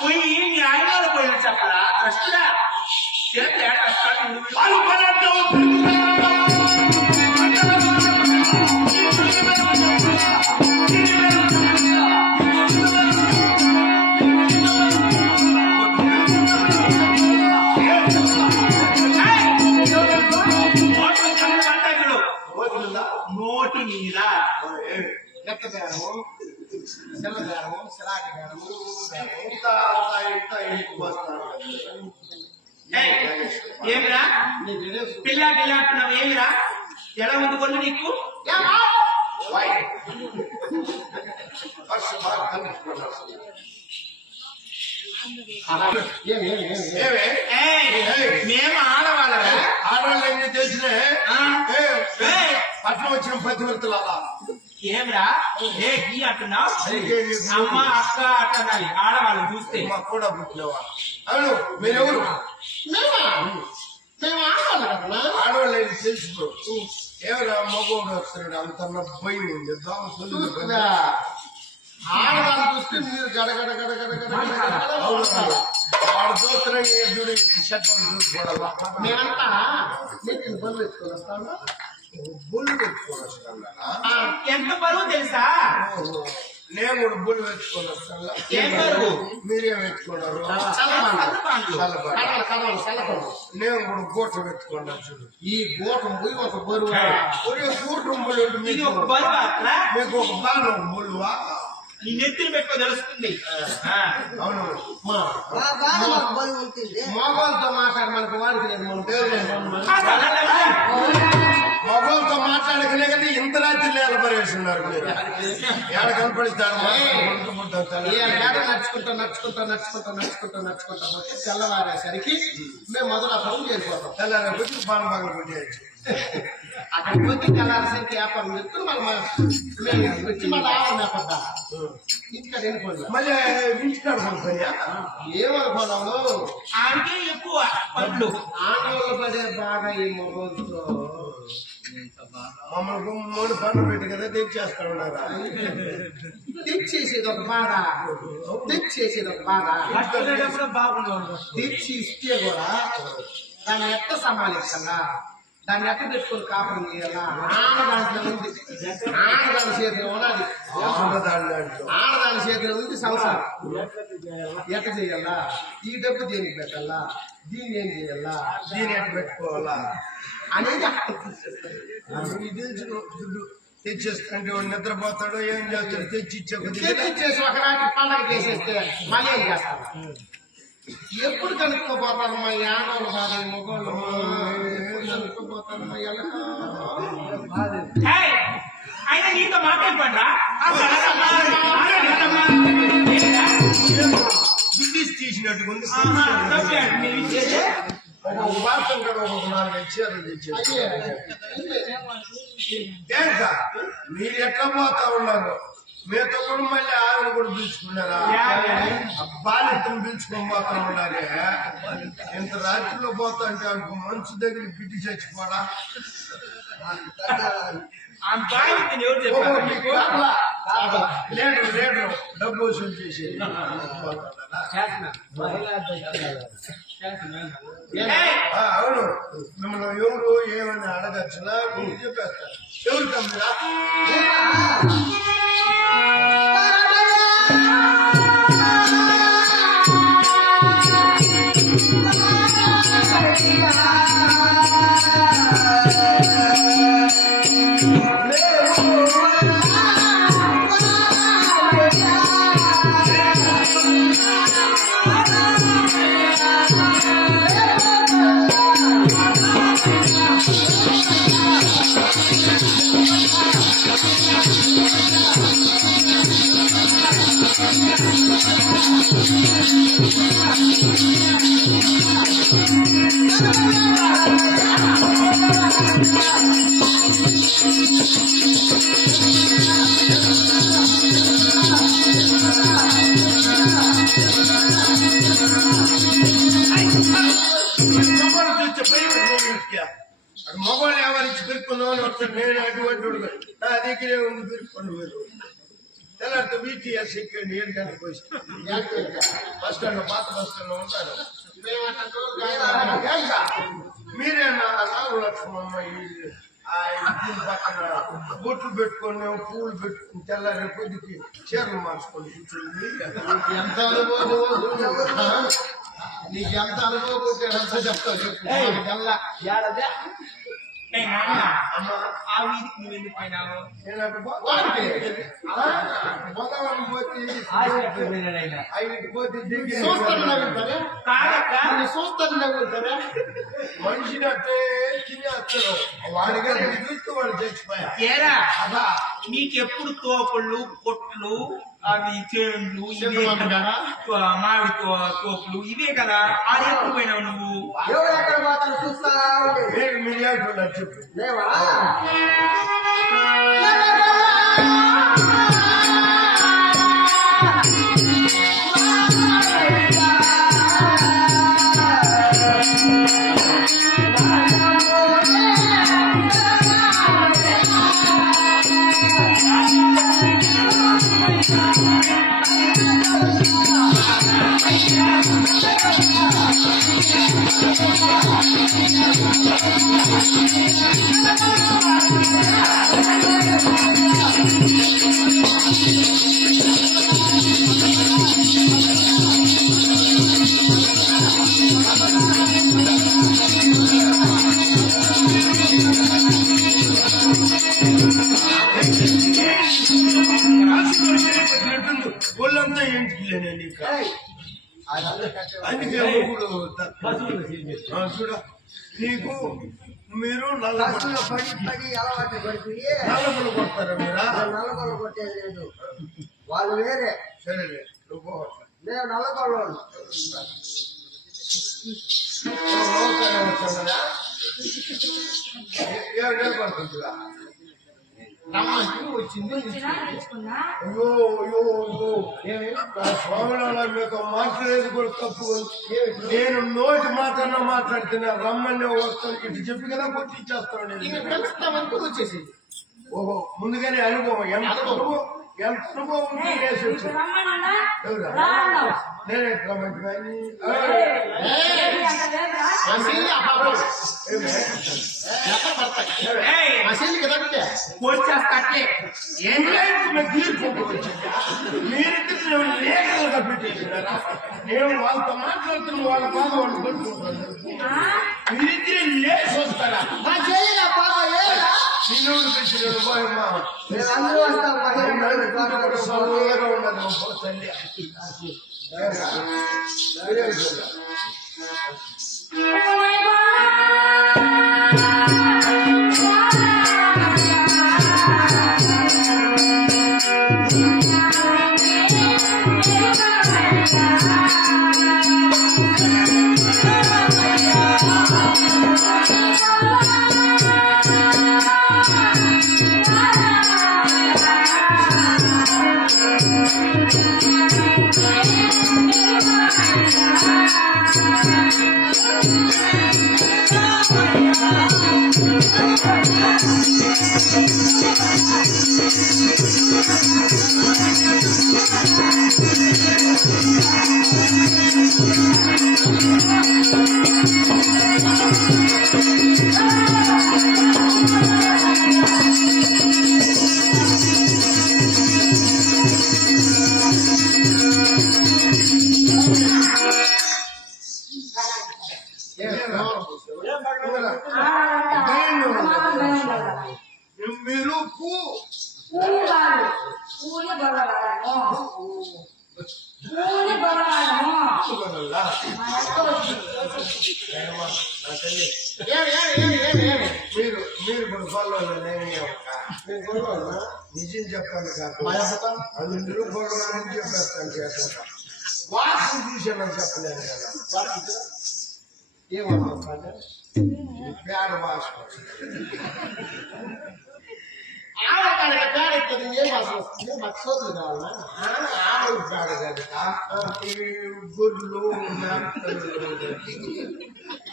పోయి నీ ఆయన పోయిన చెప్పరా కష్టడా నోటి మీద లెక్క బేరము సెల్ల బేరము సెలాకి బేరము ఏమిరా పిల్లా గిల్లా అంటున్నావు ఏమిరా ఎలా ఉంది కొల్లు నీకు మేము ఆడవాళ్ళరా ఆడవాళ్ళు తెలిసిన పట్నం వచ్చిన పతివర్తులు అలా ఏమిరా ఏ గీ అంటున్నావు అమ్మ అక్క అంటున్నాయి ఆడవాళ్ళు చూస్తే మాకు కూడా పుట్టినవాళ్ళు అవును మీరెవరు మేము ఆడవాళ్ళు కదా ఆడవాళ్ళు తెలుసుకో ఏమరా మగవాడు వస్తున్నాడు అంత భయం ఉంది ఆడవాళ్ళు చూస్తే మీరు గడగడ గడగడ వాడు చూస్తున్నాడు ఎదుడు షర్ట్ చూసుకోవాలా మేమంతా నేను బలు పెట్టుకొని వస్తాను బుల్లు పెట్టుకొని వస్తాను ఎంత బరువు తెలుసా నేను కూడా బుల్లు పెట్టుకొని వస్తాను ఏం బరువు మీరేం పెట్టుకున్నారు నేను కూడా గూట పెట్టుకున్నాను చూడు ఈ గూటం పోయి ఒక బరువు గూటం బుల్లు మీకు ఒక బరువు అట్లా మీకు ఒక బాణం బుల్లువా నీ నెత్తిని పెట్టుకో తెలుస్తుంది అవును మగవాళ్ళతో మాట్లాడి మనకు వాడికి లేదు మనం మగవాళ్ళతో మాట్లాడకనే కదా ఇంత రాత్రి నిలబడేస్తున్నారు మీరు ఏడ కనపడిస్తాడు నడుచుకుంటా పోతే తెల్లవారేసరికి మేము మొదల పనులు చేరిపోతాం తెల్లారి వచ్చి బాణం బాగా కొట్టేయచ్చు అక్కడికి వచ్చి తెల్లారేసరికి వ్యాపారం చెప్తూ మేము వచ్చి మళ్ళీ ఆడపడ్డా ఇంటికాడ వెళ్ళిపోయింది మళ్ళీ ఇంటికాడ కొనుక్కోయా ఏమనుకోవడంలో ఆడికే ఎక్కువ పనులు ఆడవాళ్ళు పడే బాగా ఈ మొగోళ్ళతో మమ్మల్ని మూడు పనులు పెట్టి కదా తెచ్చేస్తా ఉన్నారా తెచ్చేసేది ఒక బాధ తెచ్చి ఇస్తే కూడా దాన్ని ఎట్ట సమాలించాలా దాన్ని ఎట్ట పెట్టుకొని కాపురం చేయాలా ఆడదాంట్లో ఉంది ఆడదాని చేతిలో ఉన్నది ఆడదాని చేతిలో ఉంది సంసారం ఎట్ట చేయాలా ఈ డబ్బు దేనికి పెట్టాలా దీన్ని ఏం చేయాలా దీన్ని ఎట్ట పెట్టుకోవాలా అనేది దుడ్డు తెచ్చేస్తుంటే నిద్రపోతాడు ఏం చేస్తాడు తెచ్చిచ్చేసి ఒక రాత్రి పండగ చేసేస్తే మళ్ళీ ఏం చేస్తాను ఎప్పుడు కనుక్కోపోతానమ్మా ఈ ఆడవాళ్ళు బాధ మగవాళ్ళు ఎప్పుడు కనుక్కోపోతానమ్మా అయినా నీతో మాట్లాడపడ్డా తీసినట్టుగా ఉంది వార్తం కూడా ఒక 4-5 చీరలు తెచ్చేది మీరు ఎట్లా పోతా ఉన్నారు మీతో కూడా మళ్ళీ ఆవిడ కూడా పిలుచుకున్నారా బాలింతను పిలుచుకొని పోతా ఉన్నారే ఇంత రాత్రిలో పోతా అంటే అనుకో మనసు దగ్గర పిట్టి చచ్చిపోడా లేడు డబ్బు వసూలు చేసేది అవును మిమ్మల్ని ఎవరు ఏమని అడగచ్చునా చెప్పేస్తారు ఎవరు తమ్మిరా మగవాళ్ళు ఎవరించి పెట్టుకుని పోతున్నావు అని వస్తాను. నేను అటువంటి నా దగ్గరే ఉంది పిలుపుకోండి మీరు. తెల్లారితో BTS ఎక్కండి 7 గంటలకు వచ్చి బస్ స్టాండ్ పాత బస్ స్టాండ్ లో ఉంటాను. మీరేనా నాలుగు లక్షమ్మ పక్కన బొట్లు పెట్టుకొని పూలు పెట్టుకుని తెల్లారి కొద్దికి చీరలు మార్చుకొని కూర్చొని ఎంత అనుభవం నీకు ఎంత అనుభవం అంతా చెప్తావు చెప్పు. ఆ వీధికి నువ్వు ఎందుకు పోయినావు? మనిషిని అట్టే తినేస్తారు. వాడిగా చూస్తూ వాడు చచ్చిపోయా. ఏరా నీకెప్పుడు తోపుళ్ళు పొట్లు అవి చేండ్లు ఇవే కదా, మామిడి తోపులు ఇవే కదా. అది ఎప్పుడు పోయినావు నువ్వు? ఎక్కడ పోతాను చూస్తా మీరు ఏమంటున్నారు చెప్పు. లేవా ఒళ్ళంతా ఏంటిలేనే నీకు. అందుకే ఇప్పుడు చూడ నీకు మీరు నల్లబొల్లు కొడతారా మీరా? నల్లగొల్ల కొట్టేది లేదు, వాళ్ళు వేరే. సరేలే నువ్వు నేను నల్లగొల్ల పడుతుందా? వచ్చింది. అయ్యో అయ్యో అయ్యో స్వామినాల మీతో మాట్లాడేది కూడా తప్పు. నేను నోటి మాటన్నా మాట్లాడుతున్నా. రమ్మని వస్తాను ఇటు చెప్పి కదా కొట్టిచ్చేస్తాను నేను. వచ్చేసి ఓహో ముందుగానే అనుభవం ఎంత అనుభవం ఉంటే వేసి వచ్చాను. నేనే రమ్మంటి వచ్చేస్తే మీరిద్దరు లేఖలుగా పెట్టేసినారా? నేను వాళ్ళతో మాట్లాడుతున్న వాళ్ళ బాధ వాళ్ళు పట్టుకుంటారు. మీరిద్దరే లేచి వస్తారా? నిన్నోడు పెట్టినాడు పోయమ్మా. సోగా ఉండదు తల్లి. మీరు మీరు ఇప్పుడు ఫాలో నిజం చెప్పండి కాదు. అందరూ ఫాలో అని చెప్పేస్తాను చేస్తా. వాసన చూసానని చెప్పలేదు కదా. ఏమన్నా పేడ వాసన గొర్రెలు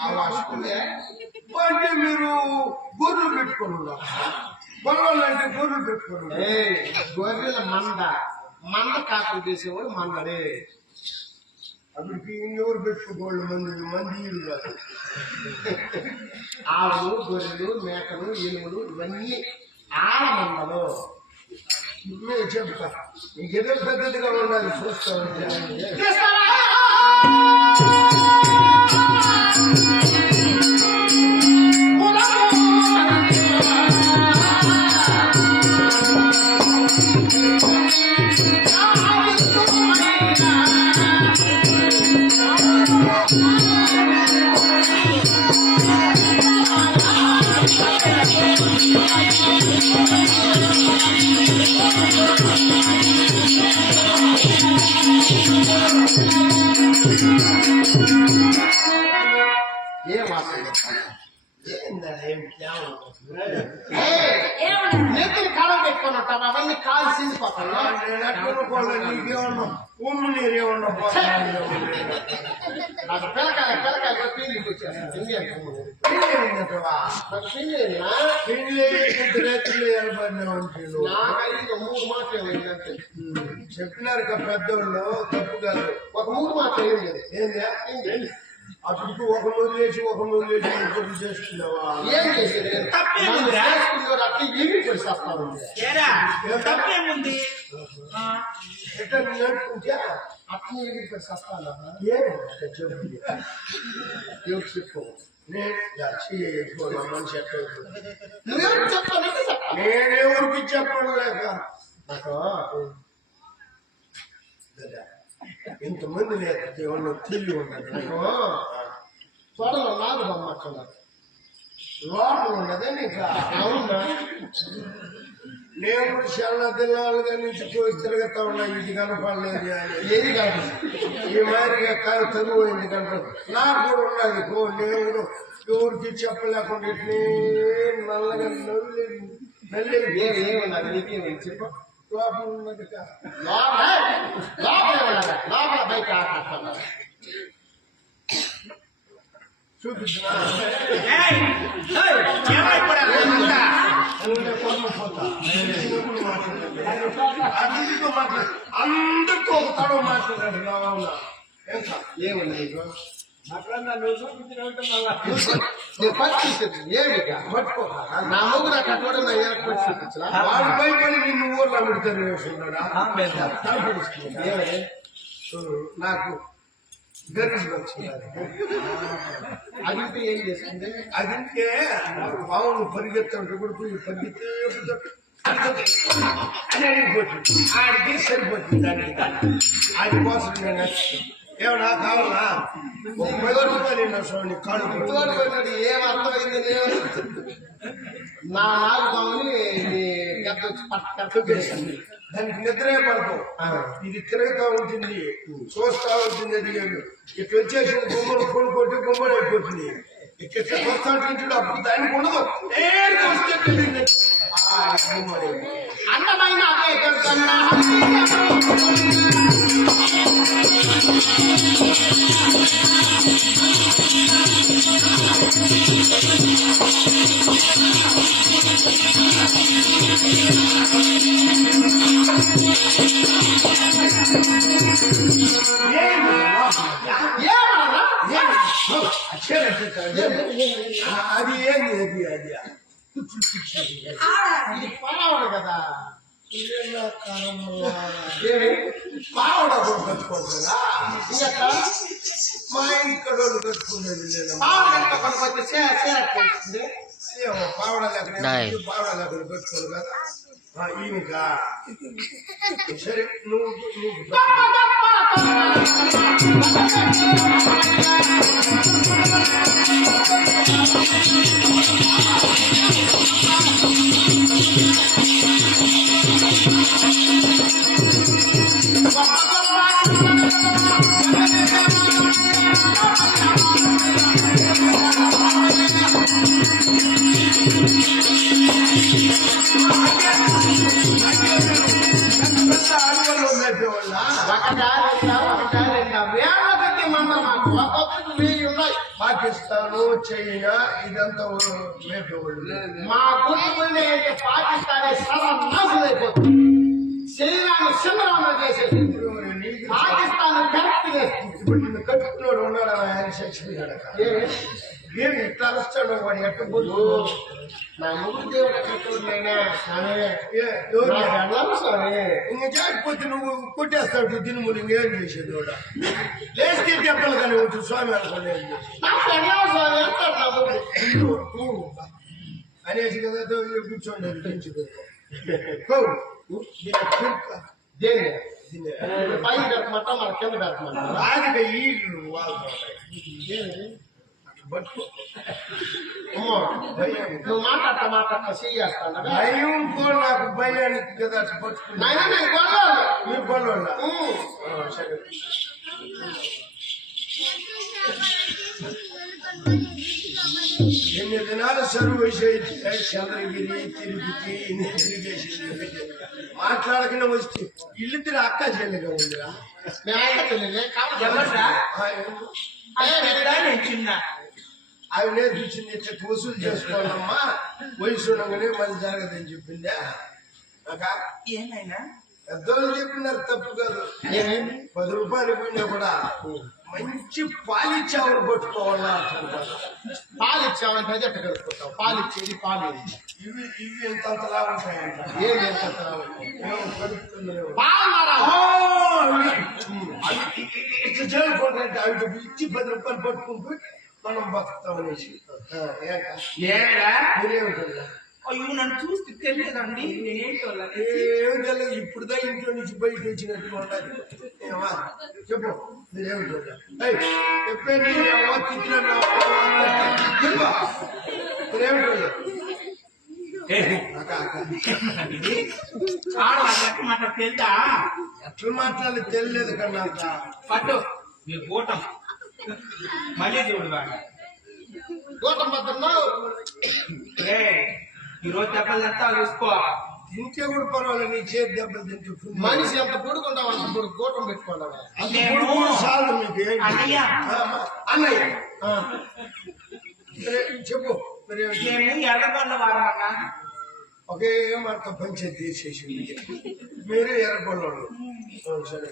ఆ వాసన అంటే మీరు గొర్రెలు పెట్టుకొని ఉన్నారు, పొలాలు అంటే గొర్రెలు పెట్టుకొని ఉన్నారు. గొర్రెల మంద కాపులు చేసేవాడు మందడే. అప్పటికి ఇంకెవరు పెట్టుకోవాలి, మంది ఇల్లు కాదు. ఆవులు, గొర్రెలు, మేకలు, ఎలుగులు ఇవన్నీ ఆడమందలు. నేను చెప్తా, ఇంకేదో పెద్దదిగా ఉండాలి చూస్తామంటే. ఏం నెత్తిని కాలం పెట్టుకొని ఉంటాం, అవన్నీ కాలు సిండిపోతాయి. నీకేమన్నా ఉమ్ము నీరేమన్నా నాకు పిల్లకాయలు పీలికి వచ్చేస్తాను. నాకైతే 3 మాటలు ఏమైందంటే చెప్పినారు పెద్దోళ్ళు, తప్పు కాదు. ఒక 3 మాటలు ఏం లేదు. ఏంటి అప్పుడు ఒక రోజు లేచి ఇంకొకటి చేసుకున్నావా? ఏం చేసేది అట్లా ఏమి చేస్తాను. తప్పేముంది? ఎట్లా నేర్చుకుంటే అట్లా ఏమి చేస్తాను. ఎవరు చెప్పు, మనిషి ఎట్లా నువ్వేం చెప్తాను. నేనెవరికి చెప్పడం లేక నాకు ఇంతమంది లేకపోతే ఏమన్నా తెలివి ఉన్నది. తోటలో నాలుగు బొమ్మన్నారు లోపల ఉన్నదే నీకు. అవునా? నేను కూడా చాలా దినాలుగా నుంచి తిరుగుతా ఉన్నా, ఇది కనపడలేదు అని. ఏది కాదు ఈ మాదిరిగా కాదు చదువుపోయింది కనపడ. నాకు కూడా ఉన్నది. నేను కూడా ఎవరికి చెప్పలేకుండా ఇట్లే నల్లగా నల్లేదు. ఏమన్నది నీకేమని చెప్పు. లోపల ఉన్నది లోపల బయట చూపిస్తున్నా. అందరితో ఒక తడవ మాట్లాడాడు. ఏమన్నా పట్టుకో. నా ముగ్గు నాకు అటువంటి నా ఎనక పట్టి చూపించలా. వాడు భయపడి నిన్ను ఊర్లో పెడతాను వేస్తున్నాడా? నాకు గర్భిణి వచ్చింది. అదింటే ఏం చేస్తుంది? అదింటే పావును పరిగెత్తంటే కూడా పరిగెత్తే అని అడిగిపోతుంది. ఆడికి సరిపోతుంది. అది కోసం నేను ఏమన్నా కావాలా? 30 రూపాయలు కాళ్ళు ఏం అర్థమైంది? నా నాగుతామని గద్ద వచ్చి పట్టుకేసింది. దానికి నిద్రే పడతాం. ఇది తిరుగుతూ ఉంటుంది, చూస్తూ ఉంటుంది. అది ఇట్లా వచ్చేసింది బొమ్మలు కొనుక్కొట్టి బొమ్మలు అయిపోతుంది. ఇక్కడ వస్తా ఉంటుంది. అప్పుడు దానికి ఉండదు. అందమైన అది ఏంది? అది ఇది పరావడు కదా. పావడ కూడా కట్టుకోవట్లేదా? ఇంకా మా ఇంటి వాళ్ళు కట్టుకునేది లేదా? పావడ పావడ లేకుండా కట్టుకోవాలి కదా. ఈయనకా సరే నువ్వు పాకిస్తాను చైనా ఇదంతా మేపేవాళ్ళు. మా గుర్తుకునే పాకిస్తానే సర్వనాశనం అయిపోతుంది. చైనాను సింధరామ చేసేది, పాకిస్తాన్ కరెక్ట్ చేస్తుంది. ఇప్పుడు నిన్ను కట్టుకున్నాడు ఉన్నాడు ఆయన చచ్చిపోయాడు. ఏమి ఎట్లా వస్తాడు వాడు ఎట్ట పోతు నా ముగ్గురు దేవుడు ఎక్కడున్నాయినా స్వామి, ఎవరు వెళ్ళాము స్వామి. ఇంక చేయకపోతే నువ్వు కొట్టేస్తాడు దినుములు ఇంకేం చేసేది కూడా లేస్తే దెబ్బలు కానీ ఉంటుంది స్వామి అనుకోండి నాకు వెళ్ళాము స్వామి అంటాడు నా ముగ్గురు. అనేసి కదా కూర్చోండి పెంచుకో దేని పైన పెట్టమంట మన కింద పెట్టమంట బాగా ఈళ్ళు వాళ్ళు పట్టుకో అమ్మో నువ్వు మాట్లాడతా చేస్తాను భయం కూడా నాకు భయానికి కదా పట్టుకున్నా నాయన నేను కొన్నాను. మీరు కొన్నాళ్ళ సరే ఎన్ని దినాలు సరువు చంద్రగిరి తిరుపతి తిరిగేసి మాట్లాడకుండా వచ్చి ఇల్లు తిరిగి అక్క చెల్లిగా ఉందిరా ఎవర్రా? నేను చిన్న అవి నేర్పించింది ఇట్లా వసూలు చేసుకోవాలమ్మా వయసు ఉండగానే మళ్ళీ జరగదని చెప్పిందా ఏమైనా పెద్దోళ్ళు చెప్పినారు తప్పు కాదు. 10 రూపాయలు పోయినా కూడా మంచి పాలిచ్చావులు పట్టుకోవాలా పాలు ఇచ్చామంటే అదే కలుపుకుంటాం. పాలు ఇచ్చేది పాలు ఇవి ఇవి ఎంతలా ఉంటాయంట ఏమి ఇట్లా చదువుకుంటే అవి ఇచ్చి 10 రూపాయలు పట్టుకుంటూ మనం బతుకుతామనేసి మీరేమిటా అయ్యో నన్ను చూస్తే తెలియదండి నేనేంటో ఏమి తెలియదు ఇప్పుడుదా ఇంట్లో నుంచి బయటకు వచ్చినట్టు ఉండాలి చెప్పు మీరేమిటా చెప్పండి ఆడవాళ్ళు మాట తెలుదా ఎట్లా మాట్లాడాలి తెలియలేదు కన్నా పట్టు మీ కూటం మళ్ళీ చూడు గోతం పడుతున్నా ఈరోజు దెబ్బలంతా చూసుకో తింటే కూడా పర్వాలేదు నీ చేతి దెబ్బలు తింటూ మనిషి ఎంత పొడుకుంటావు అంత పొడుగు గోతం పెట్టుకోవాలి. చాలు మీకు అన్నయ్య అన్నయ్య చెప్పు మేము ఎర్రగొండ వారమన్నా ఒకే మాట పంచాయతీ చేసేసి మీరు ఎర్రగొండ సరే